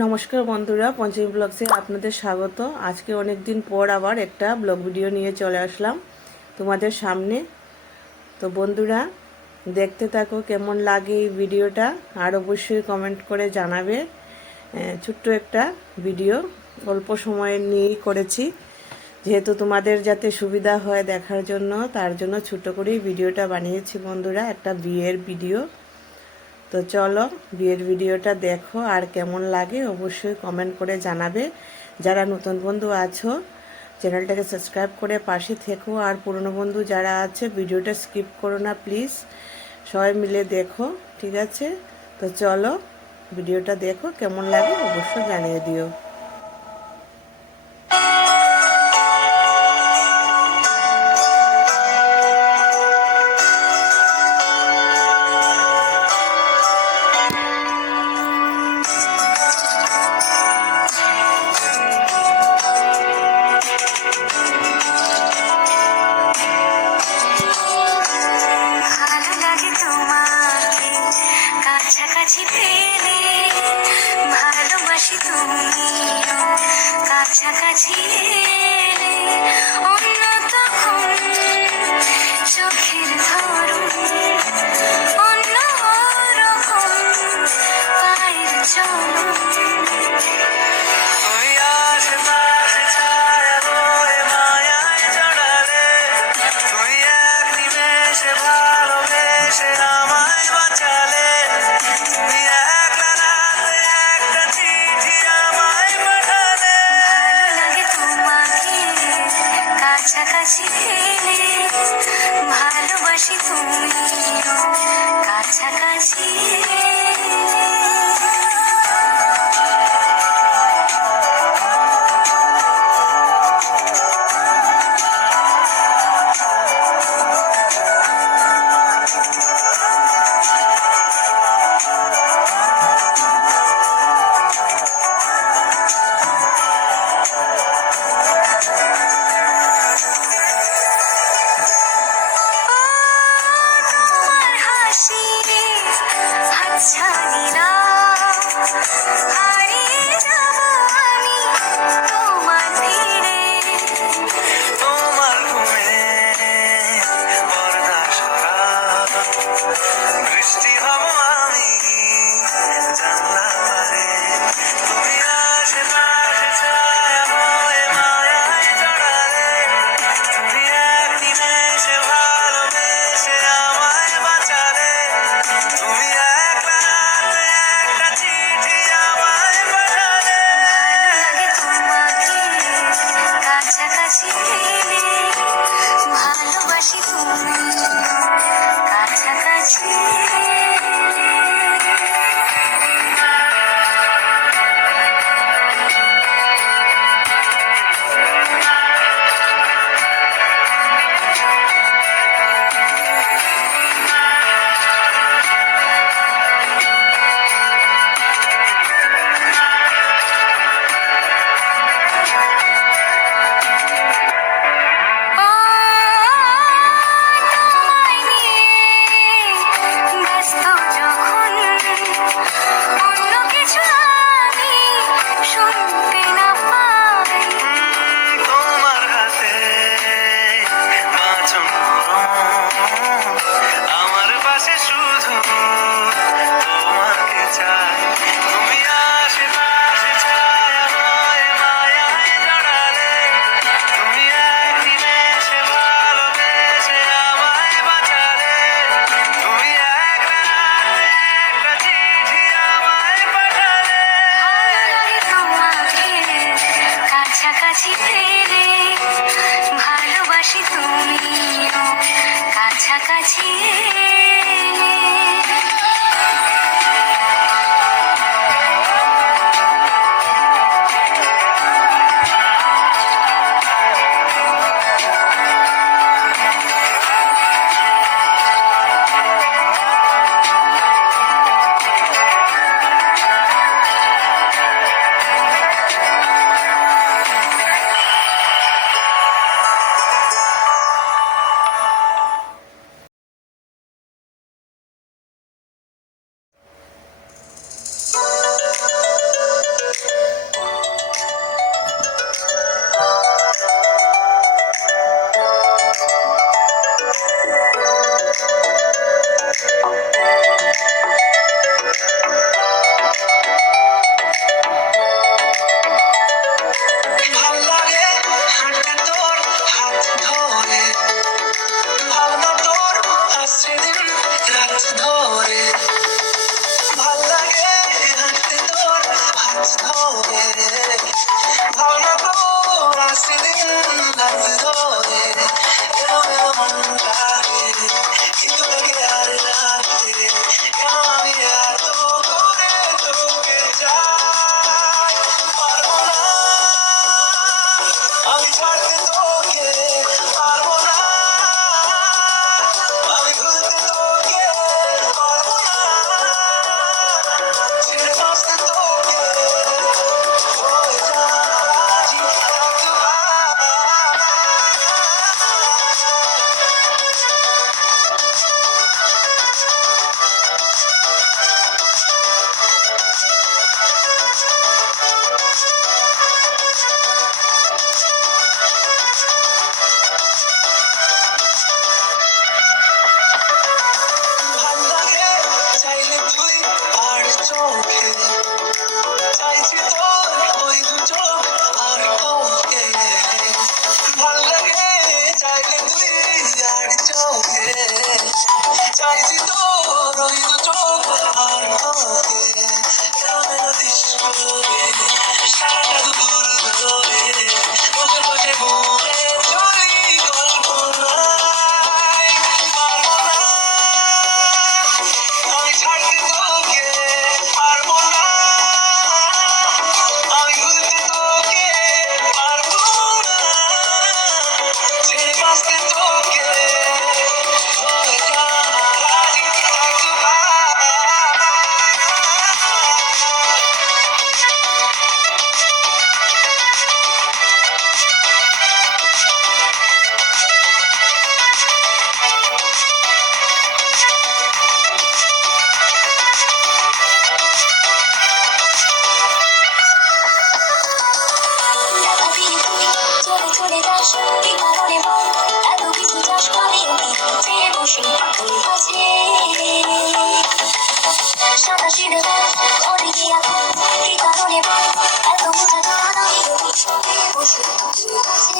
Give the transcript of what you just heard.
নমস্কার বন্ধুরা, পঞ্চমী ব্লগসে আপনাদের স্বাগত। আজকে অনেক দিন পর আবার একটা ব্লগ ভিডিও নিয়ে চলে আসলাম তোমাদের সামনে। তো বন্ধুরা, দেখতে থাকো, কেমন লাগে এই ভিডিওটা আর অবশ্যই কমেন্ট করে জানাবে। ছোট্ট একটা ভিডিও, অল্প সময় নিয়েই করেছি, যেহেতু তোমাদের যাতে সুবিধা হয় দেখার জন্য, তার জন্য ছোট করেই ভিডিওটা বানিয়েছি বন্ধুরা, একটা বিয়ের ভিডিও। তো চলো বিয়ের ভিডিওটা দেখো, আর কেমন লাগে অবশ্যই কমেন্ট করে জানাবে। যারা নতুন বন্ধু আছো চ্যানেলটাকে সাবস্ক্রাইব করে পাশে থেকো, আর পুরনো বন্ধু যারা আছে ভিডিওটা স্কিপ করো না প্লিজ, সবাই মিলে দেখো, ঠিক আছে? তো চলো ভিডিওটা দেখো, কেমন লাগে অবশ্যই জানিয়ে দিও। কাছাকাছি পেলে ভালোবাসি, তুমি কাছাকাছি এলে অন্য তখন চোখের ধরুন অন্য রকম পায়ের চলন। কাছাকাছি এলে ভালোবাসি, তুমি কাছাকাছি ছাড়িনা হারিয়ে যাব আমি তোমার ভিড়ে। তোমার ঘুমে পর্দা সরা বৃষ্টি হব আমি জানলা পারে, তুমি আশেপাশে ছায়া হয়ে মায়ায় জড়ালে, তুমি এক নিমেষে ভালোবেসে আমায় বাঁচালে, তুমি কাছাকাছি পেলে ভালোবাসি, তুমি কাছাকাছি। কাছাকাছি পেলে ভালোবাসি, তুমি কাছাকাছি ধরে ভাবনা তোর আসছে দিন রাত ধরে এলো মনটাকে কিন্তু লাগে আর রাতে কেন আমি এত করে তোকে চাই পারবো না আমি ছাড়তে তোকে পারবো না আমি ভুলতে তোকে পারবো না ছেড়ে বাঁচতে তোকে হয়ে যা রাজি একটু ভাল লাগে চাইলে তুই আর চোখে চাইছি তোর ওই দু চোখ আর তোকে ভাল লাগে চাইলে তুই আর চোখে চাইছি তোর ওই দু চোখ আর তোকে কেমন দিস করে সারাটা দুপুর ধরে বসে বসে মনে চলি কল্পনায় পারবো না আমি ছাড়তে তোকে পারবো না আমি ভুলতে তোকে পারবো না ছেড়ে বাঁচতে তোকে হয়ে যা রাজি একটু চলে চলে যাস কি কারণে বল এত কিছু চাস আমি চেয়ে বসে তোর কাছে সাদা সিঁড়ে বল ঘরে গিয়ে এখন কি কারণে বল এত বোঝা টান আমি চেয়ে বসে তোর কাছে